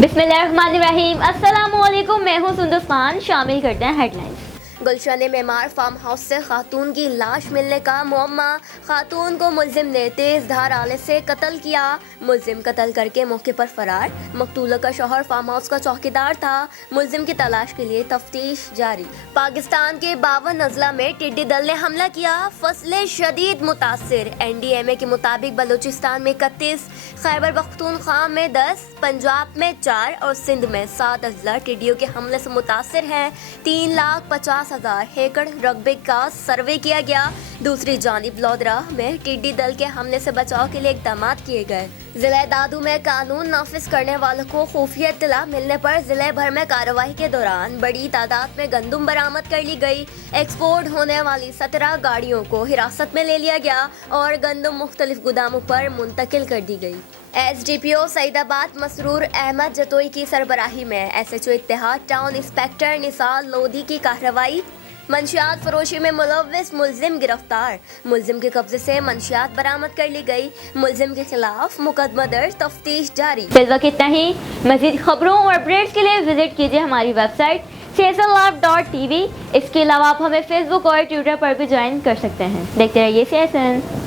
बिस्मिल्लाहिर्रहमानिर्रहीम। अस्सलामुअलैकुम, मैं हूँ सुंदस खान। शामिल करते हैं हेडलाइंस। गुलशन मेमार फार्म हाउस से खातून की लाश मिलने का मुअम्मा। खातून को मुलजिम ने तेज धार आले से कत्ल किया। मुलजिम कत्ल करके मौके पर फरार। मकतूला का शौहर फार्म हाउस का चौकीदार था। मुलजिम की तलाश के लिए तफ्तीश जारी। पाकिस्तान के 52 अजला में टिड्डी दल ने हमला किया। फसलें शदीद मुतासिर। NDMA के मुताबिक बलूचिस्तान में 31, खैबर पख्तूनख्वा में 10, पंजाब में 4 और सिंध में 7 अजला टिड्डियों के हमले से मुतासिर हैं। 3,50,000 एकड़ रकबे का सर्वे किया गया। दूसरी जानिब लोधरा में टिड्डी दल के हमले से बचाव के लिए इकदाम किए गए। जिला दादू में कानून नाफिज करने वालों को खुफिया इत्तला मिलने पर जिले भर में कार्रवाई के दौरान बड़ी तादाद में गंदम बरामद कर ली गई। एक्सपोर्ट होने वाली 17 गाड़ियों को हिरासत में ले लिया गया और गंदम मुख्तलिफ गोदामों पर मुंतकिल कर दी गई। SDPO सईदाबाद मसरूर अहमद जतोई की सरबराही में SHO Ittehad Town inspector Nisar Lodhi की कार्रवाई। मंशियात फरोशी में मुलव्विस मुलजिम गिरफ्तार। मुलजिम के कब्जे से मंशियात बरामद कर ली गई। मुलजिम के खिलाफ मुकदमा दर्ज, तफ्तीश जारी। फिल वक्त इतना ही। मजीद खबरों और अपडेट्स के लिए विजिट कीजिए हमारी वेबसाइट cslive.tv। इसके अलावा आप हमें फेसबुक और ट्विटर पर भी ज्वाइन कर सकते हैं। देखते रहिए CSN।